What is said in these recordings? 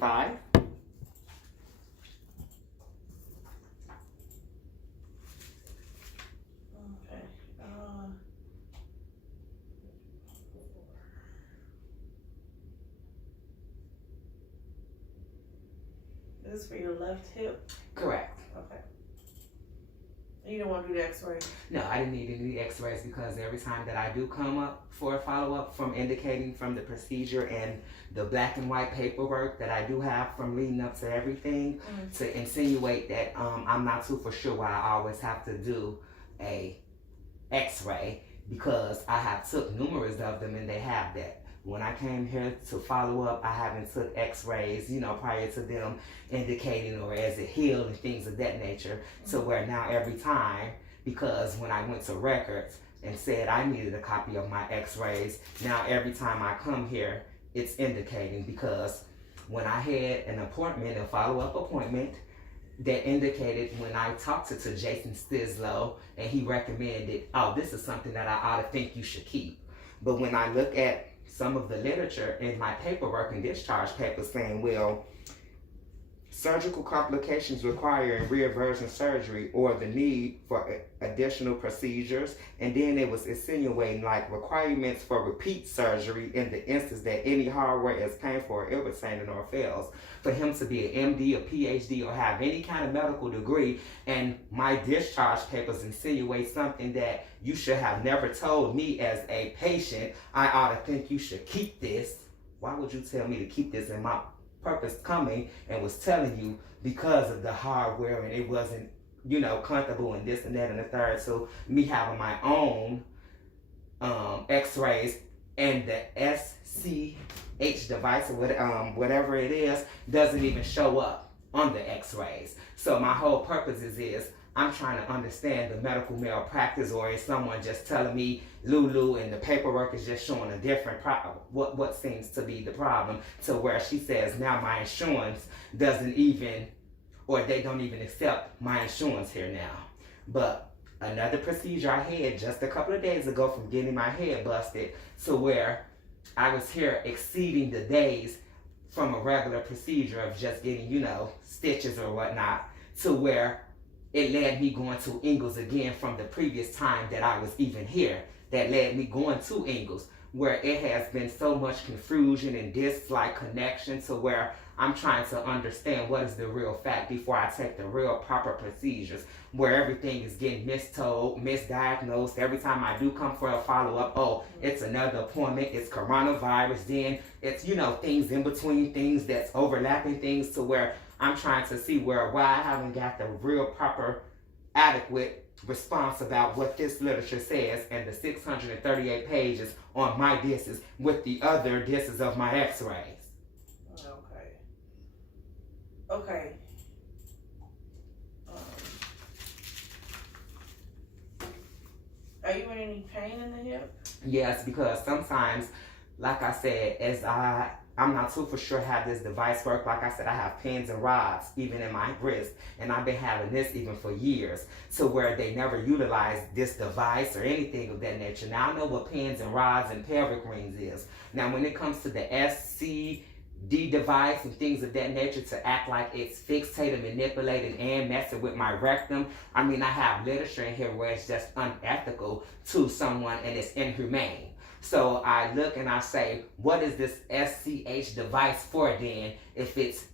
5. Okay. This is for your left hip? Correct. Okay. You don't want to do the x-ray? No, I didn't need any x-rays because every time that I do come up for a follow-up from indicating from the procedure and the black and white paperwork that I do have from leading up to everything to insinuate that I'm not too for sure why I always have to do a x-ray because I have took numerous of them and they have that. When I came here to follow up, I haven't took x-rays, prior to them indicating or as it healed and things of that nature. So where now every time, because when I went to records and said I needed a copy of my x-rays, now every time I come here, it's indicating because when I had an appointment, a follow-up appointment, that indicated when I talked to Jason Stislow and he recommended, oh, this is something that I ought to think you should keep. But when I look at some of the literature in my paperwork and discharge papers saying, well, surgical complications requiring reaversion surgery or the need for additional procedures, and then it was insinuating like requirements for repeat surgery in the instance that any hardware is painful or irritating or fails. For him to be an MD, a PhD, or have any kind of medical degree, and my discharge papers insinuate something that you should have never told me as a patient, I ought to think you should keep this. Why would you tell me to keep this in my purpose coming and was telling you because of the hardware and it wasn't, comfortable and this and that and the third. So me having my own x-rays and the SCH device or whatever it is doesn't even show up on the x-rays. So my whole purpose is I'm trying to understand the medical malpractice, or is someone just telling me Lulu and the paperwork is just showing a different problem? What seems to be the problem to where she says now my insurance doesn't even, or they don't even accept my insurance here now. But another procedure I had just a couple of days ago from getting my head busted to where I was here exceeding the days from a regular procedure of just getting, stitches or whatnot, to where it led me going to Ingles again from the previous time that I was even here. That led me going to Ingles, where it has been so much confusion and dislike connection to where I'm trying to understand what is the real fact before I take the real proper procedures, where everything is getting mistold, misdiagnosed. Every time I do come for a follow-up, oh, it's another appointment, it's coronavirus, then it's, things in between, things that's overlapping things to where I'm trying to see why I haven't got the real proper adequate response about what this literature says and the 638 pages on my discs with the other discs of my x-rays. Okay. Are you in any pain in the hip? Yes, because sometimes, like I said, I'm not too for sure how this device works. Like I said, I have pins and rods even in my wrist, and I've been having this even for years, to where they never utilize this device or anything of that nature. Now I know what pins and rods and pelvic rings is. Now when it comes to the SCD device and things of that nature to act like it's fixated, manipulated, and messing with my rectum, I have literature in here where it's just unethical to someone and it's inhumane. So I look and I say, what is this SCH device for then? If it's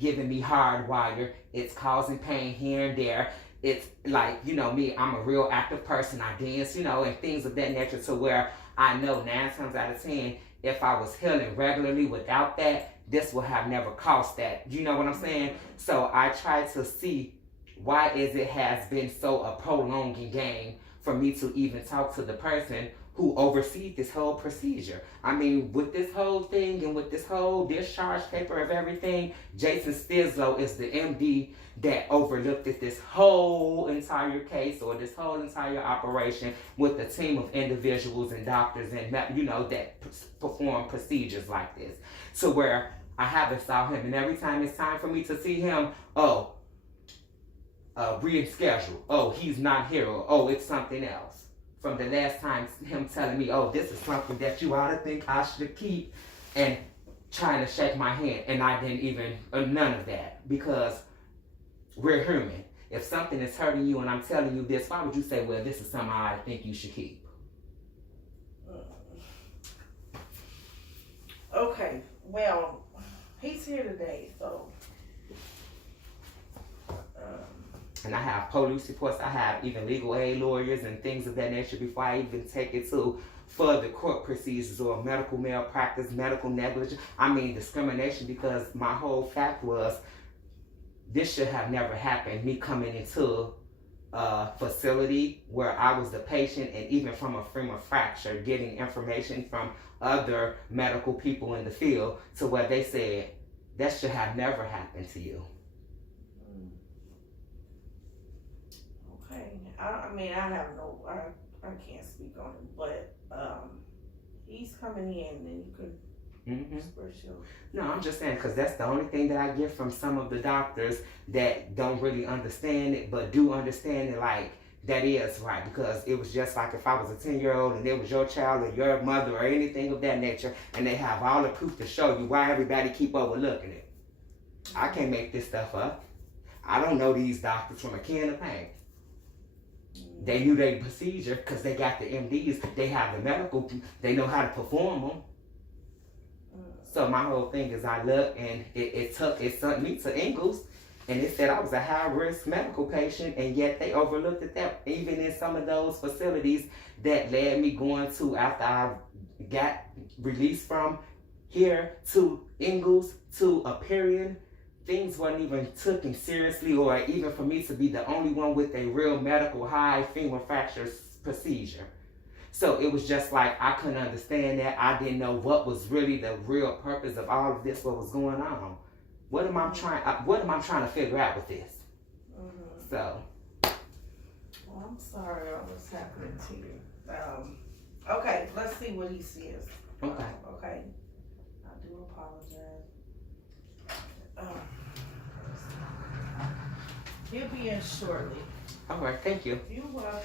giving me hardwire, it's causing pain here and there. It's like, me, I'm a real active person. I dance, and things of that nature, to where I know 9 times out of 10, if I was healing regularly without that, this would have never caused that. You know what I'm saying? So I try to see why it has been so a prolonging game for me to even talk to the person who oversees this whole procedure. With this whole thing and with this whole discharge paper of everything, Jason Stislow is the MD that overlooked this whole entire case or this whole entire operation with a team of individuals and doctors and that perform procedures like this. So where I haven't saw him, and every time it's time for me to see him, reschedule. Oh, he's not here. Or, oh, it's something else. From the last time, him telling me, oh, this is something that you ought to think I should keep. And trying to shake my hand, and I didn't even, none of that, because we're human. If something is hurting you and I'm telling you this, why would you say, well, this is something I think you should keep? Okay, well, he's here today, so. And I have police reports, I have even legal aid lawyers and things of that nature before I even take it to further court procedures or medical malpractice, medical negligence. I mean discrimination, because my whole fact was this should have never happened. Me coming into a facility where I was the patient, and even from a femur fracture, getting information from other medical people in the field to where they said that should have never happened to you. Okay, I mean, I have no, I can't speak on it, but he's coming in, and you can express your. No, I'm just saying, because that's the only thing that I get from some of the doctors that don't really understand it, but do understand it, like, that is right. Because it was just like if I was a 10-year-old and it was your child or your mother or anything of that nature, and they have all the proof to show you, why everybody keep overlooking it. I can't make this stuff up. I don't know these doctors from a can of paint. They knew their procedure because they got the MDs. They have the medical. They know how to perform them. So my whole thing is, I looked, and it sent me to Ingles, and it said I was a high-risk medical patient, and yet they overlooked it that even in some of those facilities that led me going to, after I got released from here to Ingles to Aperion, things weren't even taken seriously, or even for me to be the only one with a real medical high femur fracture procedure. So it was just like, I couldn't understand that. I didn't know what was really the real purpose of all of this, what was going on. What am I trying to figure out with this? So. Well, I'm sorry all this happening to you. Okay, let's see what he says. Okay. Okay. I do apologize. He'll be in shortly. All right, thank you. You're welcome.